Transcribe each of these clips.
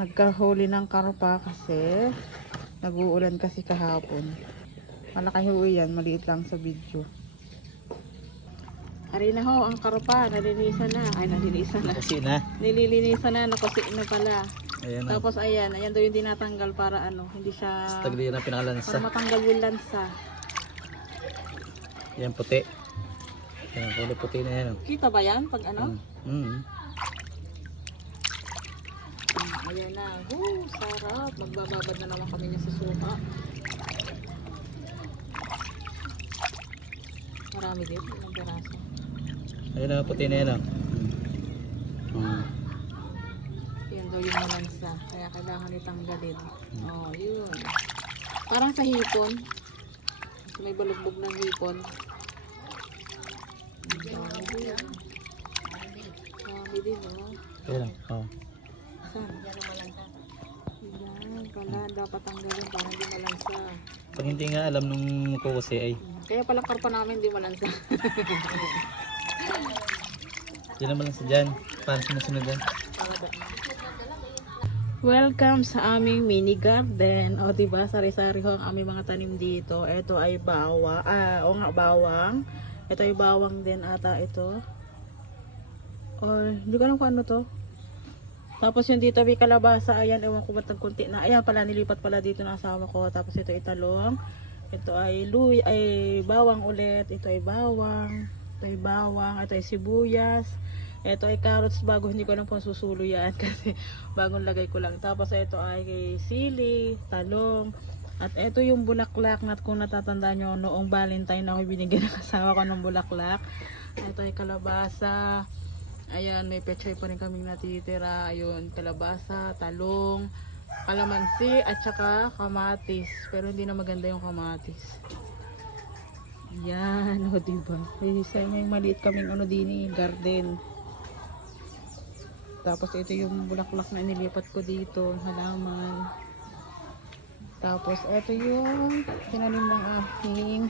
Nagkahuli ng karpa kasi nag-uulan kasi kahapon. Malaki ho yan, maliit lang sa video. Ari na ho, ang karpa, nalinisan na. Ay, nalinisan na. Kasi na. Nililinisan na, nakusik na pala. Ayan na. Tapos ayan, ayan daw yung tinatanggal para ano, hindi siya... Tagli na Para pinakalansa. matanggal yung lansa. Ayan puti. Ayan kulay puti na yan. oh. Kita ba yan pag ano? Mm. Mm. Ayan na. Woo, sarap. Magbababad na naman kami niya sa suka. Marami din. Ilang piraso. Ayan na puti na yan. oh. Mm. Yan daw yung malansa. Kaya kailangan itanggalin. Oh, yun. Parang sa hipon. May balugbog ng hipon. Dami din. Dami din, oh. Ayan oh. Yan pala. Dapat tanggalin para hindi malansa. Pag hindi nga alam nung kukusi ay Kaya pala karpa namin hindi malansa. Yan naman lang sa dyan. Paano sinasunod yan? Welcome sa aming mini garden. O, diba? Sari-sari ho ang aming mga tanim dito. Ito ay bawa. Ah, o nga, bawang. Ito ay bawang din ata ito. Or, hindi ko alam kung ano to. Tapos yung dito may kalabasa. Ayan, ewan ko ba't ang kunti na. Ayan pala, nilipat pala dito ng asawa ko. Tapos ito ay talong. Ito ay luy, ay bawang ulit. Ito ay bawang. Ito ay bawang. Ito ay sibuyas. Ito ay carrots bago hindi ko alam kung susulo yan kasi bagong lagay ko lang. Tapos ito ay sili, talong. At ito yung bulaklak na kung natatandaan nyo noong Valentine ako binigyan ng kasama ko ng bulaklak. Ito ay kalabasa. Ayan, may pechay pa rin kaming natitira. Ayun, kalabasa, talong, kalamansi, at saka kamatis. Pero hindi na maganda yung kamatis. Yan, o diba? Isa may maliit kaming ano din eh, garden. Tapos ito yung bulaklak na nilipat ko dito, halaman. Tapos ito yung tinanim ng aking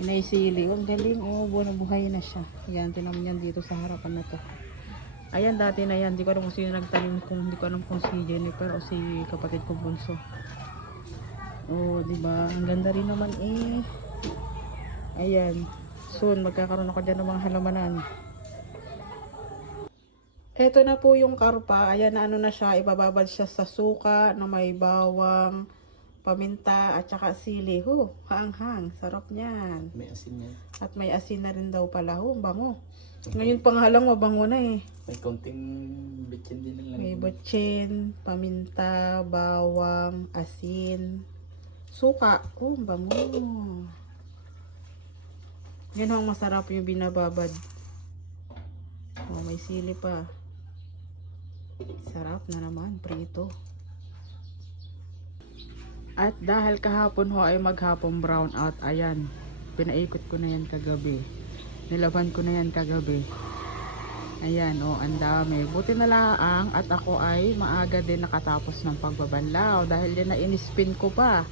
inay sili. Ang galing, oh, buwan na buhay na siya. Yan, tinanim yan dito sa harapan na to. Ayan, dati na yan. Hindi ko alam kung sino nagtanim, kung hindi ko alam kung si Jenny, pero si kapatid kong bunso. Oh, di ba? Ang ganda rin naman eh. Ayan. Soon, magkakaroon ako dyan ng mga halamanan. Ito na po yung karpa. Ayan ano na siya. Ibababad siya sa suka na may bawang, paminta, at saka sili. Ho, hang-hang. Sarap niyan. May asin yan. At may asin na rin daw pala. Ho, bango. Ngayon pa nga lang mabango na eh. May konting bitchin din lang. May butsin, paminta, bawang, asin, suka. Oh, bango. Yan ang masarap yung binababad. Oh, may sili pa. Sarap na naman, prito. At dahil kahapon ho ay maghapon brown out, ayan, pinaikot ko na yan kagabi. Nilaban ko na yan kagabi. Ayan, oh, ang dami. Buti na lang at ako ay maaga din nakatapos ng pagbabanlaw dahil din na inispin ko pa.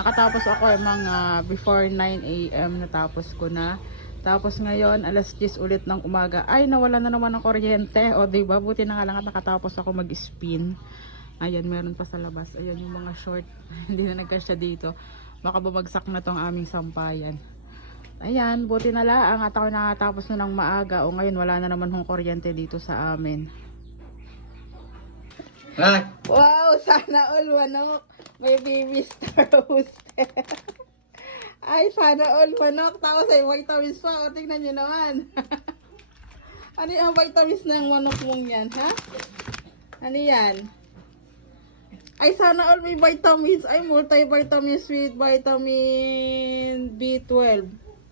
Nakatapos ako ay mga before 9 a.m. natapos ko na. Tapos ngayon, alas 10 ulit ng umaga. Ay, nawala na naman ng kuryente. O, ba? Buti na nga lang at nakatapos ako mag-spin. Ayan, meron pa sa labas. Ayan yung mga short. Hindi na nagkasya dito. Baka bumagsak na tong aming sampayan. Ayan, buti na lang at ako nakatapos na ng maaga. O ngayon, wala na naman hong kuryente dito sa amin. Ah! Wow, sana all manok. May baby star roasted. Ay, sana all manok. Tapos ay vitamins pa. O, tingnan nyo naman. ano yung vitamins ng manok mong yan, ha? Ano yan? Ay, sana all may vitamins. Ay, multivitamins with vitamin B12.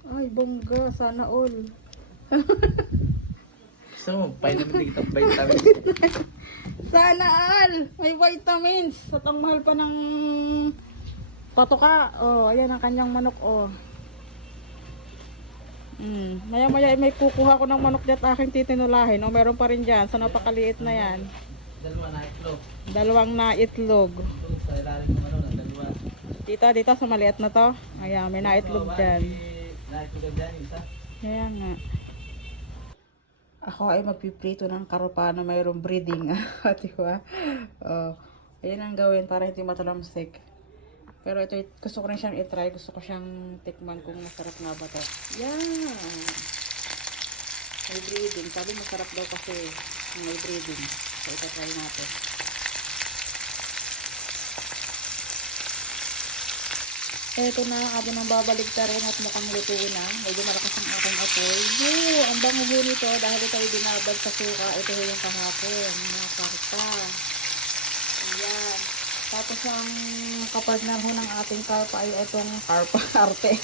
Ay, bongga. Sana all. Gusto mo, vitamin kita vitamin. Sana all! May vitamins! At ang mahal pa ng patoka. Oh, ayan ang kanyang manok, oh. Mm. Maya maya may kukuha ko ng manok dyan at aking titinulahin. O meron pa rin dyan. Sa napakaliit na yan. Dalawa na itlog. Dalawang na itlog. Ito sa ilalim ng ano na dalawa. Dito, dito sa maliit na to. Ayan, may naitlog dyan. Na itlog dyan isa. Kaya nga. Ako ay magpiprito ng karpa na mayroong breeding. di ba? Oh, ayan ang gawin para hindi matalamsik. Pero ito, gusto ko rin siyang itry. Gusto ko siyang tikman kung masarap nga ba to. Yan! May breeding. Sabi masarap daw kasi may breeding. So, ito try natin. Eto na, habang nang babalik ta rin at mukhang luto na. Medyo malakas ang aking apoy. Woo! Ang bango nito dahil ito ay binabad sa suka. Ito yung kahapon. Mga karpa. Ayan. Tapos ang kapartner ho ng ating karpa ay itong karpa arte.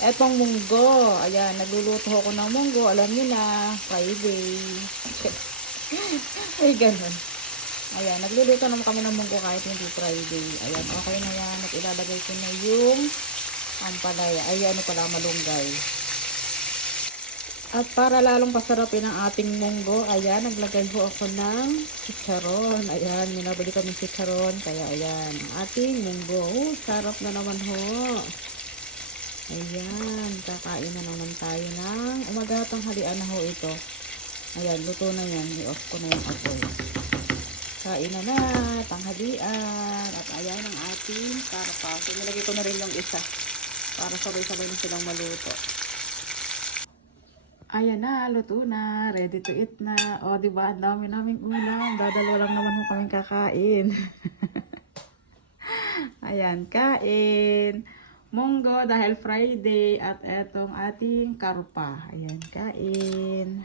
Etong munggo. Ayan, nagluluto ho ko ng munggo. Alam niyo na, Friday. ay, ganun. Ayan, nagluluto naman kami ng munggo kahit hindi Friday. Ayan, okay na yan. At ilalagay ko na yung ampalaya. Ay, ano pala, malunggay. At para lalong pasarapin ang ating munggo, ayan, naglagay ho ako ng chicharon. Ayan, minabili kami chicharon. Kaya ayan, ating munggo. Oh, sarap na naman ho. Ayan, kakain na naman tayo ng umagatang halian na ho ito. Ayan, luto na yan. I-off ko na yung apoy. Kain na na, tanghalian, at ayan ang ating karpa. So, nilagay ko na rin yung isa para sabay-sabay na silang maluto. Ayan na, luto na, ready to eat na. O, di ba, ang dami naming ulam. Dadalawa lang naman kaming kakain. ayan, kain. Munggo dahil Friday at etong ating karpa. Ayan, kain.